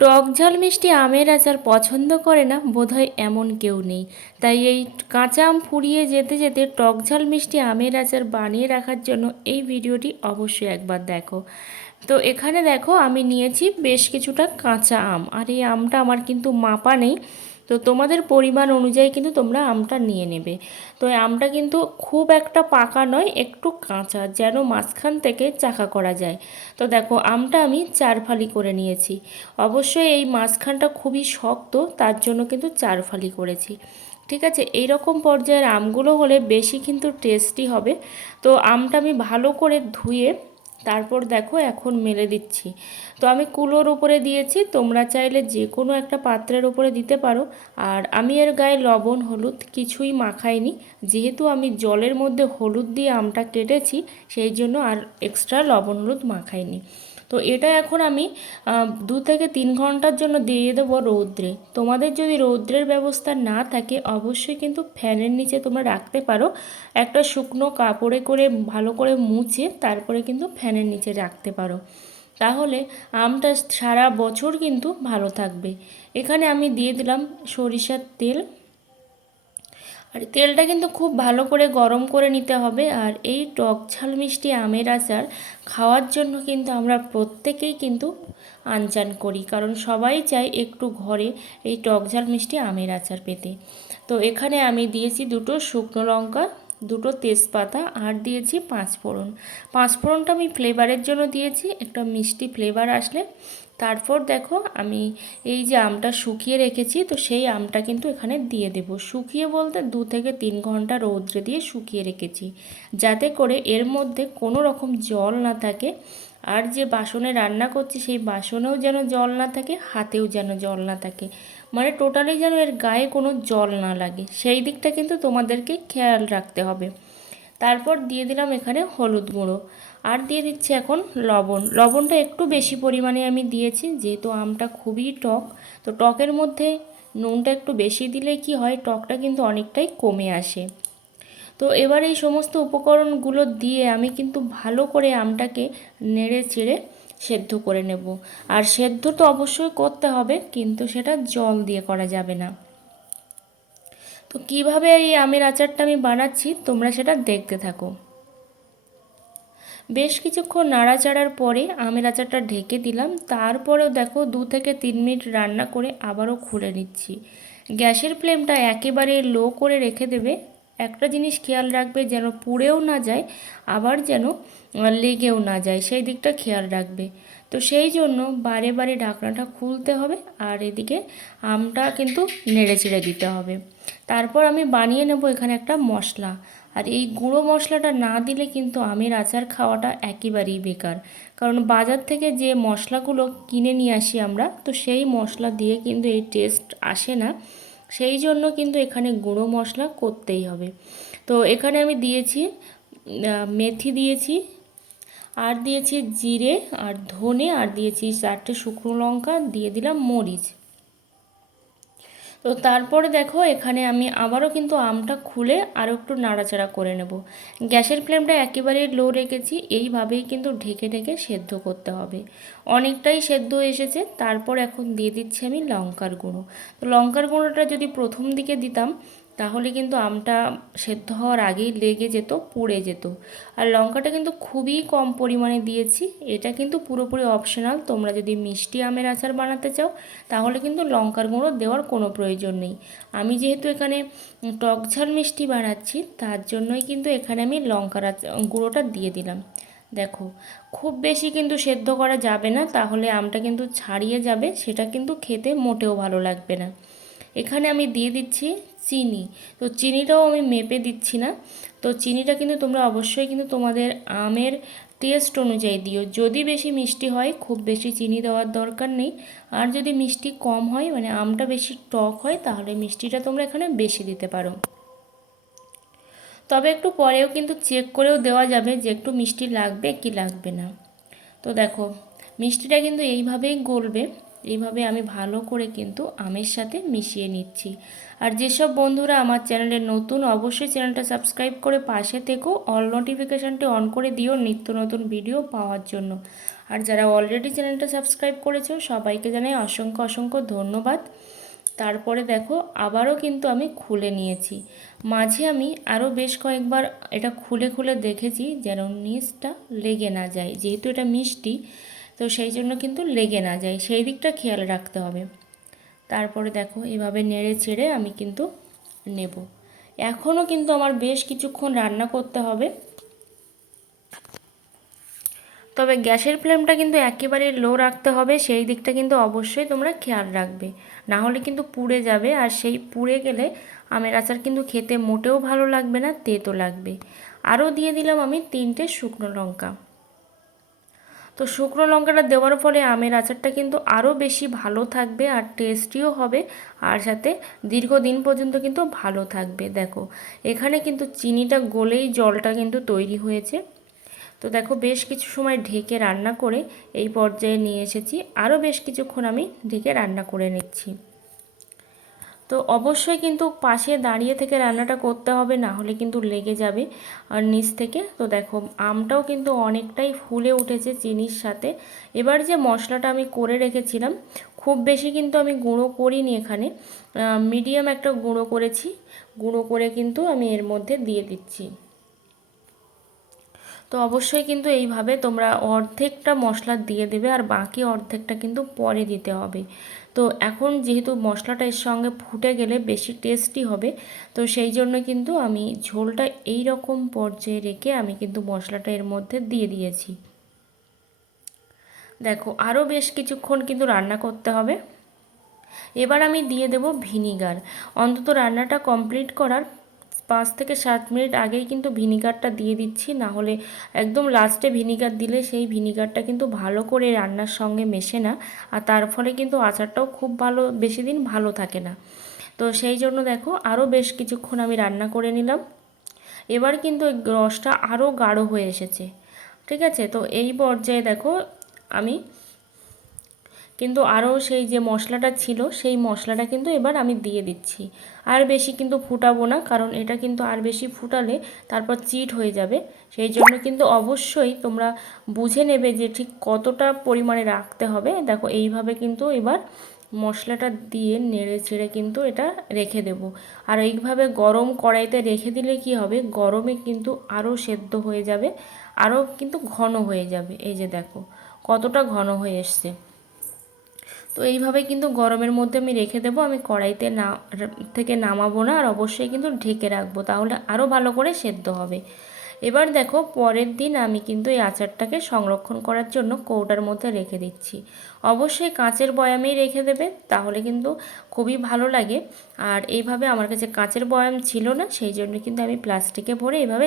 টক ঝাল মিষ্টি আমের আচার পছন্দ করে না বোধহয় এমন কেউ নেই। তাই এই কাঁচা আম ফুরিয়ে যেতে যেতে টক ঝাল মিষ্টি আমের আচার বানিয়ে রাখার জন্য এই ভিডিওটি অবশ্যই একবার দেখো। তো এখানে দেখো আমি নিয়েছি বেশ কিছুটা কাঁচা আম, আর এই আমটা আমার কিন্তু মাপা নেই। তো তোমাদের পরিমাণ অনুযায়ী কিন্তু তোমরা আমটা নিয়ে নেবে। তো এই আমটা কিন্তু খুব একটা পাকা নয়, একটু কাঁচা, যেন মাঝখান থেকে চাকা করা যায়। তো দেখো আমটা আমি 4 ফালি করে নিয়েছি। অবশ্যই এই মাঝখানটা খুবই শক্ত, তার জন্য কিন্তু 4 ফালি করেছি। ঠিক আছে, এই রকম পর্যায়ের আমগুলো হলে বেশি কিন্তু টেস্টি হবে। তো আমটা আমি ভালো করে ধুয়ে তারপর দেখো এখন মেলে দিচ্ছি। তো আমি কুলোর উপরে দিয়েছি, তোমরা চাইলে যে কোনো একটা পাত্রের উপরে দিতে পারো। আর আমি এর গায়ে লবণ হলুদ কিছুই মাখাইনি, যেহেতু আমি জলের মধ্যে হলুদ দিয়ে আমটা কেটেছি, সেই জন্য আর এক্সট্রা লবণ হলুদ মাখাইনি। তো এটা এখন আমি 2 থেকে 3 ঘন্টার জন্য দিয়ে দেবো রৌদ্রে। তোমাদের যদি রৌদ্রের ব্যবস্থা না থাকে অবশ্যই কিন্তু ফ্যানের নিচে তোমরা রাখতে পারো। একটা শুকনো কাপড়ে করে ভালো করে মুছে তারপরে কিন্তু ফ্যানের নিচে রাখতে পারো, তাহলে আমটা সারা বছর কিন্তু ভালো থাকবে। এখানে আমি দিয়ে দিলাম সরিষার তেল, আর তেলটা কিন্তু খুব ভালো করে গরম করে নিতে হবে। আর এই টক ঝাল মিষ্টি আমের আচার খাওয়ার জন্য কিন্তু আমরা প্রত্যেকেই কিন্তু আনচান করি, কারণ সবাই চায় একটু ঘরে এই টক ঝাল মিষ্টি আমের আচার পেতে। তো এখানে আমি দিয়েছি 2 শুকনো লঙ্কা, 2 তেজপাতা, আর দিয়েছি 5 ফোড়ন। 5 ফোড়নটা আমি ফ্লেভারের জন্য দিয়েছি, একটা মিষ্টি ফ্লেভার আসলে। তারপর দেখো আমি এই যে আমটা শুকিয়ে রেখেছি, তো সেই আমটা কিন্তু এখানে দিয়ে দেব। শুকিয়ে বলতে 2 থেকে 3 ঘন্টা রৌদ্রে দিয়ে শুকিয়ে রেখেছি, যাতে করে এর মধ্যে কোনো রকম জল না থাকে। আর যে বাসনে রান্না করছি সেই বাসনেও যেন জল না থাকে, হাতেও যেন জল না থাকে, মানে টোটালি যেন এর গায়ে কোনো জল না লাগে, সেই দিকটা কিন্তু তোমাদেরকে খেয়াল রাখতে হবে। তারপর দিয়ে দিলাম এখানে হলুদ গুঁড়ো, আর দিয়ে দিচ্ছি এখন লবণ। লবণটা একটু বেশি পরিমাণে আমি দিয়েছি, যেহেতু আমটা খুবই টক। তো টকের মধ্যে নুনটা একটু বেশি দিলে কি হয়, টকটা কিন্তু অনেকটাই কমে আসে। তো এবার এই সমস্ত উপকরণগুলো দিয়ে আমি কিন্তু ভালো করে আমটাকে নেড়ে চেড়ে সেদ্ধ করে নেব। আর সেদ্ধ তো অবশ্যই করতে হবে, কিন্তু সেটা জল দিয়ে করা যাবে না। তো কিভাবে এই আমের আচারটা আমি বানাচ্ছি তোমরা সেটা দেখতে থাকো। বেশ কিছুক্ষণ নাড়াচাড়ার পরে আমের আচারটা ঢেকে দিলাম। তারপরেও দেখো 2 থেকে 3 মিনিট রান্না করে আবারও খুলে নিচ্ছি। গ্যাসের ফ্লেমটা একেবারে লো করে রেখে দেবে। একটা জিনিস খেয়াল রাখবে, যেন পুড়েও না যায়, আবার যেন লেগেও না যায়, সেই দিকটা খেয়াল রাখবে। তো সেই জন্য বারে বারে ঢাকনাটা খুলতে হবে, আর এদিকে আমটা কিন্তু নেড়ে চেড়ে দিতে হবে। তারপর আমি বানিয়ে নেব এখানে একটা মশলা। আর এই গুঁড়ো মশলাটা না দিলে কিন্তু আমের আচার খাওয়াটা একেবারেই বেকার, কারণ বাজার থেকে যে মশলাগুলো কিনে নিয়ে আসি আমরা, তো সেই মশলা দিয়ে কিন্তু এই টেস্ট আসে না। সেই জন্য কিন্তু এখানে গুঁড়ো মশলা করতেই হবে। তো এখানে আমি দিয়েছি মেথি দিয়েছি, আর দিয়েছি জিরে আর ধনে, আর দিয়েছি 4টে শুকনো লঙ্কা, দিয়ে দিলাম মরিচ। তো তারপরে দেখো এখানে আমি আবারও কিন্তু আমটা খুলে আরও একটু নাড়াচাড়া করে নেব। গ্যাসের ফ্লেমটা একেবারে লো রেখেছি, এইভাবেই কিন্তু ঢেকে ঢেকে সেদ্ধ করতে হবে। অনেকটাই সেদ্ধ এসেছে, তারপর এখন দিয়ে দিচ্ছি আমি লঙ্কার গুঁড়ো। তো লঙ্কার গুঁড়োটা যদি প্রথম দিকে দিতাম তাহলে কিন্তু আমটা সেদ্ধ হওয়ার আগেই লেগে যেত, পুড়ে যেত। আর লঙ্কাটা কিন্তু খুবই কম পরিমাণে দিয়েছি, এটা কিন্তু পুরোপুরি অপশনাল। তোমরা যদি মিষ্টি আমের আচার বানাতে চাও তাহলে কিন্তু লঙ্কার গুঁড়ো দেওয়ার কোনো প্রয়োজন নেই। আমি যেহেতু এখানে টক ঝাল মিষ্টি বানাচ্ছি, তার জন্যই কিন্তু এখানে আমি লঙ্কার গুঁড়োটা দিয়ে দিলাম। দেখো খুব বেশি কিন্তু সেদ্ধ করা যাবে না, তাহলে আমটা কিন্তু ছাড়িয়ে যাবে, সেটা কিন্তু খেতে মোটেও ভালো লাগবে না। এখানে আমি দিয়ে দিচ্ছি চিনি। তো চিনিটাও আমি মেপে দিচ্ছি না। তো চিনিটা কিন্তু তোমরা অবশ্যই কিন্তু তোমাদের আমের টেস্ট অনুযায়ী দিও। যদি বেশি মিষ্টি হয় খুব বেশি চিনি দেওয়ার দরকার নেই, আর যদি মিষ্টি কম হয় মানে আমটা বেশি টক হয় তাহলে মিষ্টিটা তোমরা এখানে বেশি দিতে পারো। তবে একটু পরেও কিন্তু চেক করেও দেওয়া যাবে যে একটু মিষ্টি লাগবে কি লাগবে না। তো দেখো মিষ্টিটা কিন্তু এইভাবেই গলবে, এইভাবে আমি ভালো করে কিন্তু আমের সাথে মিশিয়ে নিচ্ছি। আর যেসব বন্ধুরা আমার চ্যানেলে নতুন অবশ্যই চ্যানেলটা সাবস্ক্রাইব করে পাশে থেকো, অল নোটিফিকেশানটি অন করে দিও নিত্য নতুন ভিডিও পাওয়ার জন্য। আর যারা অলরেডি চ্যানেলটা সাবস্ক্রাইব করেছো সবাইকে জানাই অসংখ্য অসংখ্য ধন্যবাদ। তারপরে দেখো আবারও কিন্তু আমি খুলে নিয়েছি। মাঝে আমি আরও বেশ কয়েকবার এটা খুলে খুলে দেখেছি যেন নিচটা লেগে না যায়, যেহেতু এটা মিষ্টি তো সেই জন্য কিন্তু লেগে না যায়, সেই দিকটা খেয়াল রাখতে হবে। তারপরে দেখো এভাবে নেড়ে চেড়ে আমি কিন্তু নেব। এখনও কিন্তু আমার বেশ কিছুক্ষণ রান্না করতে হবে, তবে গ্যাসের ফ্লেমটা কিন্তু একেবারে লো রাখতে হবে, সেই দিকটা কিন্তু অবশ্যই তোমরা খেয়াল রাখবে, না হলে কিন্তু পুড়ে যাবে। আর সেই পুড়ে গেলে আমের আচার কিন্তু খেতে মোটেও ভালো লাগবে না, তেতো লাগবে। আরও দিয়ে দিলাম আমি 3টে শুকনো লঙ্কা। তো শুকনো লঙ্কাটা দেওয়ার ফলে আমের আচারটা কিন্তু আরও বেশি ভালো থাকবে আর টেস্টিও হবে, আর সাথে দীর্ঘদিন পর্যন্ত কিন্তু ভালো থাকবে। দেখো এখানে কিন্তু চিনিটা গলেই জলটা কিন্তু তৈরি হয়েছে। তো দেখো বেশ কিছু সময় ঢেকে রান্না করে এই পর্যায়ে নিয়ে এসেছি, আরও বেশ কিছুক্ষণ আমি ঢেকে রান্না করে নিচ্ছি। তো অবশ্যই কিন্তু পাশে দাঁড়িয়ে থেকে রান্নাটা করতে হবে, না হলে কিন্তু লেগে যাবে আর নিচ থেকে। তো দেখো আমটাও কিন্তু অনেকটাই ফুলে উঠেছে চিনির সাথে। এবার যে মশলাটা আমি করে রেখেছিলাম, খুব বেশি কিন্তু আমি গুঁড়ো করিনি, এখানে মিডিয়াম একটা গুঁড়ো করেছি। গুঁড়ো করে কিন্তু আমি এর মধ্যে দিয়ে দিচ্ছি। তো অবশ্যই কিন্তু এইভাবে তোমরা অর্ধেকটা মশলা দিয়ে দেবে আর বাকি অর্ধেকটা কিন্তু পরে দিতে হবে। তো এখন যেহেতু মশলাটা এর সঙ্গে ফুটে গেলে বেশি টেস্টি হবে, তো সেই জন্য কিন্তু আমি ঝোলটা এই রকম পর্যায়ে রেখে আমি কিন্তু মশলাটা এর মধ্যে দিয়ে দিয়েছি। দেখো আরও বেশ কিছুক্ষণ কিন্তু রান্না করতে হবে। এবার আমি দিয়ে দেব ভিনিগার। অন্তত রান্নাটা কমপ্লিট করার 5 থেকে 7 মিনিট আগেই কিন্তু ভিনিগারটা দিয়ে দিচ্ছি, না হলে একদম লাস্টে ভিনিগার দিলে সেই ভিনিগারটা কিন্তু ভালো করে রান্নার সঙ্গে মেশে না, আর তার ফলে কিন্তু আচারটাও খুব ভালো বেশি দিন ভালো থাকে না। তো সেই জন্য দেখো আরও বেশ কিছুক্ষণ আমি রান্না করে নিলাম। এবার কিন্তু রসটা আরও গাঢ় হয়ে এসেছে, ঠিক আছে। তো এই পর্যায়ে দেখো আমি কিন্তু আরও সেই যে মশলাটা ছিল সেই মশলাটা কিন্তু এবার আমি দিয়ে দিচ্ছি। আর বেশি কিন্তু ফুটাবো না, কারণ এটা কিন্তু আর বেশি ফুটালে তারপর চিট হয়ে যাবে। সেই জন্য কিন্তু অবশ্যই তোমরা বুঝে নেবে যে ঠিক কতটা পরিমাণে রাখতে হবে। দেখো এইভাবে কিন্তু এবার মশলাটা দিয়ে নেড়ে চেড়ে কিন্তু এটা রেখে দেব। আর এইভাবে গরম কড়াইতে রেখে দিলে কি হবে, গরমে কিন্তু আরও সেদ্ধ হয়ে যাবে, আরও কিন্তু ঘন হয়ে যাবে। এই যে দেখো কতটা ঘন হয়ে এসছে। তো এইভাবে কিন্তু গরমের মধ্যে আমি রেখে দেবো, আমি কড়াইতে থেকে নামাবো না, আর অবশ্যই কিন্তু ঢেকে রাখবো, তাহলে আরও ভালো করে সেদ্ধ হবে। এবার দেখো পরের দিন আমি কিন্তু এই আচারটাকে সংরক্ষণ করার জন্য কৌটার মধ্যে রেখে দিচ্ছি। অবশ্যই কাঁচের বয়ামেই রেখে দেবে, তাহলে কিন্তু খুবই ভালো লাগে। আর এইভাবে আমার কাছে কাঁচের বয়াম ছিল না, সেই জন্য কিন্তু আমি প্লাস্টিকে ভরে এইভাবে